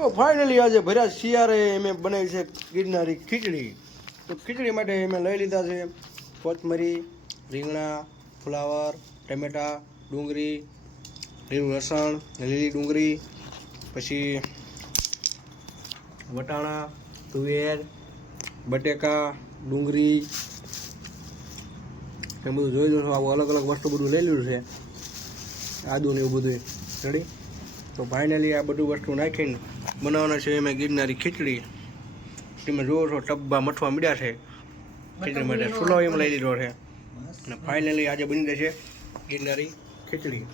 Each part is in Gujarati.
તો ફાઇનલી આજે ભર્યા શિયારે અમે બનાવી છે ગિરનારી ખીચડી. તો ખીચડી માટે અમે લઈ લીધા છે કોથમરી, રીંગણા, ફ્લાવર, ટમેટા, ડુંગળી, લીલું લસણ, લીલી ડુંગળી, પછી વટાણા, તુવેર, બટેકા, ડુંગળી. એ બધું જોઈ લઉં છો, આવું અલગ અલગ વસ્તુ બધું લઈ લીધું છે. આદુ ને એવું બધું. રેડી તો ફાઇનલી આ બધું વસ્તુ નાખીને બનાવવાના છે એમાં ગિરનારી ખીચડી તમે જુઓ છો ટબ્બા મઠવા મળ્યા છે. ખીચડી માટે સુલો એમ લઈ લીધો છે. અને ફાઇનલી આજે બની જશે ગિરનારી ખીચડી.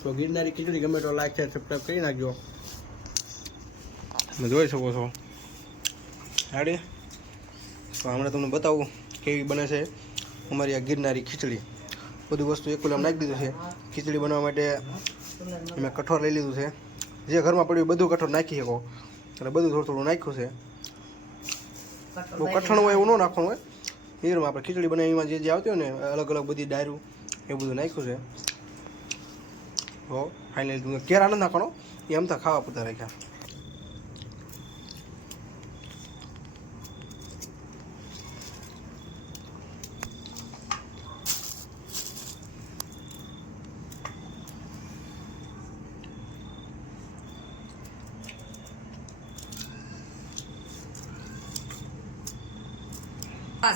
તો ગિરનારી ખીચડી ગમે તો લાઈક છે સબસ્ક્રાઈબ કરી નાખજો. તમે જોઈ શકો છો. હાડી તો હમણાં તમને બતાવું કેવી બને છે અમારી આ ગિરનારી ખીચડી. બધી વસ્તુ એકુલામ નાખી દીધું છે. ખીચડી બનાવવા માટે મેં કઠોળ લઈ લીધું છે. જે ઘરમાં પડ્યું બધું કઠોળ નાખી શકો. અને બધું થોડું થોડું નાખ્યું છે. બહુ કઠણ હોય એવું ન નાખવાનું. હોય. નીરમાં આપણે ખીચડી બનાવીમાં જે જે આવતી હોય ને અલગ અલગ બધી ડાયરું એ બધું નાખ્યું છે. હો ફાઇનલી કેરા આનંદ નાખવાનો. એ એમ તો ખાવા પૂરતા રાખ્યા.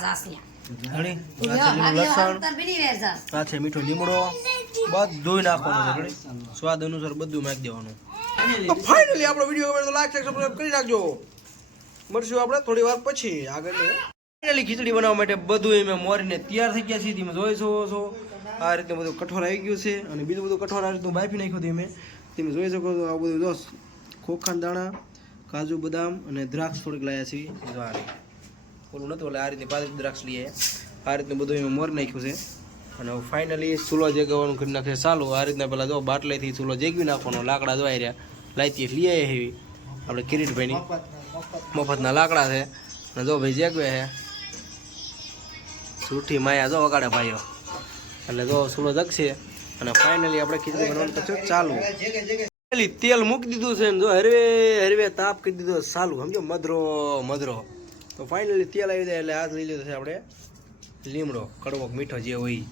જાસને ઘણી તું આ છે લીલું લસણ તાર બીની વેર જાસ. આ છે મીઠો લીમડો? બધું નાખવાનું છે સ્વાદ અનુસાર બધું નાખી દેવાનું. તો ફાઇનલી આપણો વીડિયો ગમે તો લાઈક સબસ્ક્રાઇબ કરી નાખજો. મળશું આપણે થોડી વાર પછી આગળ ફાઇનલી ખીચડી બનાવવા માટે બધું મેં મોરીને તૈયાર થઈ ગયા છે તમે જોઈ શકો છો. આ રીતે બધું કઠોર આવી ગયું છે અને બીજું બધું કઠોર આ રીતનું બાફી નાખ્યું હતું મેં તમે જોઈ શકો છો આ બધું જો ખોખાન દાણા કાજુ બદામ અને દ્રાક્ષ થોડીક લાયા છીએ. જો આ રીતે. ઓલું નતું એટલે આ રીતે પાછી દ્રાક્ષ લઈએ. આ રીતનું બધું એમાં મોર નાખ્યું છે. અને ફાઇનલી ચૂલો જગાવવાનું કરી નાખે ચાલુ. આ રીતના પેલા જો બાટલેથી ચૂલો જગવી નાખવાનો, લાકડા જોઈ રહ્યા લાઈતી લઈ આવીએ એવી આપણે કિરીટભાઈની મફતના લાકડા છે. અને જો ભાઈ જેગવે છે. સૂઠી માયા જો વગાડે ભાઈઓ. એટલે જો ચૂલો જગશે. અને ફાઇનલી આપણે ખીચડી બનાવવાનું પછી ચાલુ. તેલ મૂકી દીધું છે ને જો હરવે હરવે તાપ કરી દીધો ચાલુ, સમજો? મધરો મધરો. તો ફાઇનલી તેલ આવી જાય એટલે હાથ લઈ લીધો છે આપણે લીમડો, કડવો, મીઠો જે હોય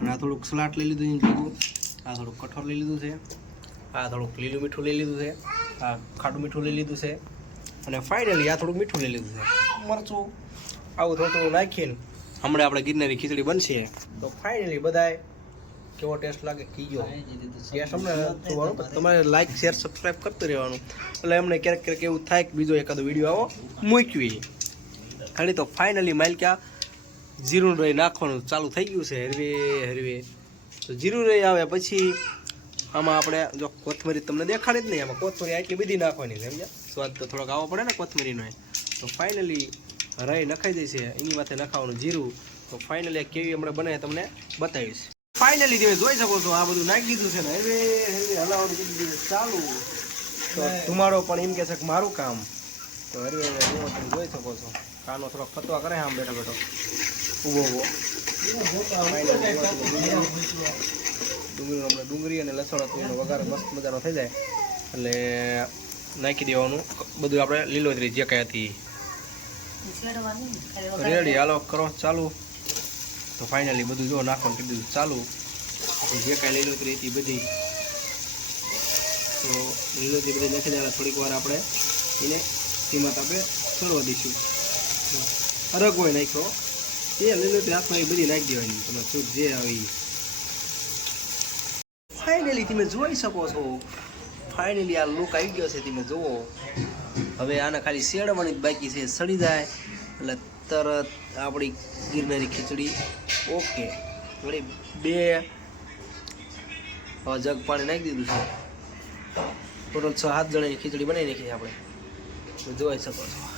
અને આ થોડુંક સલાડ લઈ લીધું છે આ થોડુંક કઠોળ લઈ લીધું છે. આ થોડુંક લીલું મીઠું લઈ લીધું છે. આ ખાટું મીઠું લઈ લીધું છે. અને ફાઇનલી આ થોડુંક મીઠું લઈ લીધું છે. મરચું. આવું થોડું થોડું નાખીને હમણાં આપણે ગિરનારી ખીચડી બનશે. તો ફાઇનલી બધાય કેવો ટેસ્ટ લાગે કીજો ટેસ્ટ અમને તમારે લાઈક શેર સબસ્ક્રાઈબ કરતું રહેવાનું. એટલે એમને ક્યારેક ક્યારેક એવું થાય કે બીજો એકાદો વીડિયો આવો, મૂકવી. ખાલી તો ફાઇનલી માલક્યા જીરું રહી નાખવાનું ચાલુ થઈ ગયું છે હરવે હરવે. તો જીરું રહી આવે પછી આમાં આપણે જો કોથમરી તમને દેખાડી જ નહીં આમાં કોથમરી આટલી બધી નાખવાની છે સમજ્યા? સ્વાદ તો થોડોક આવવો પડે ને કોથમરીનો. તો ફાઇનલી રહી નખાઈ દઈશે એની માથે નખાવાનું જીરું. તો ફાઇનલી કેવી હમણાં બને તમને બતાવીશ. ફાઇનલી તમે જોઈ શકો છો આ બધું નાખી દીધું છે ને હરવે હરવે હલાવવાનું કીધું ચાલુ. તો તમારો પણ એમ કે છે કે મારું કામ. તો હરવે હરવે તમે જોઈ શકો છો. કાનો થોડોક ફતવા કરે આમ બેઠો બેઠો. ઊભો ઊભો ડુંગળી આપણે ડુંગળી અને લસણ હતું એનો વઘાર મસ્ત મજાનો થઈ જાય. એટલે નાખી દેવાનું. બધું આપણે લીલોતરી જે કાંઈ હતી. રેડી, હાલો, કરો, ચાલુ. તો ફાઇનલી બધું જો નાખવાનું કીધું ચાલુ. જે કાંઈ લીલોતરી હતી બધી. તો લીલોતરી બધી નાખી દેવા થોડીક વાર આપણે એને કિંમત આપણે ચડવા દઈશું. અરગ હોય નાખ્યો. એ લીલોતરી હાથમાં એ બધી નાખી દેવાની. તમે શું જે આવી. ફાઇનલી તમે જોઈ શકો છો. ફાઇનલી આ લુક આવી ગયો છે, તમે જુઓ. હવે આને ખાલી શેડવાની જ બાકી છે, સડી જાય. એટલે તરત આપણી ગિરનારી ખીચડી. ઓકે. વળી બે હવે જગ પાણી નાખી દીધું છે. ટોટલ છ, સાત જણાની ખીચડી બનાવી નાખી આપણે. જોઈ શકો છો.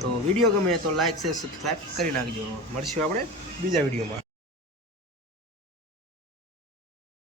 તો વીડિયો ગમે તો લાઈક શેર સબસ્ક્રાઈબ કરી નાખજો. મળશું આપણે બીજા વિડીયોમાં.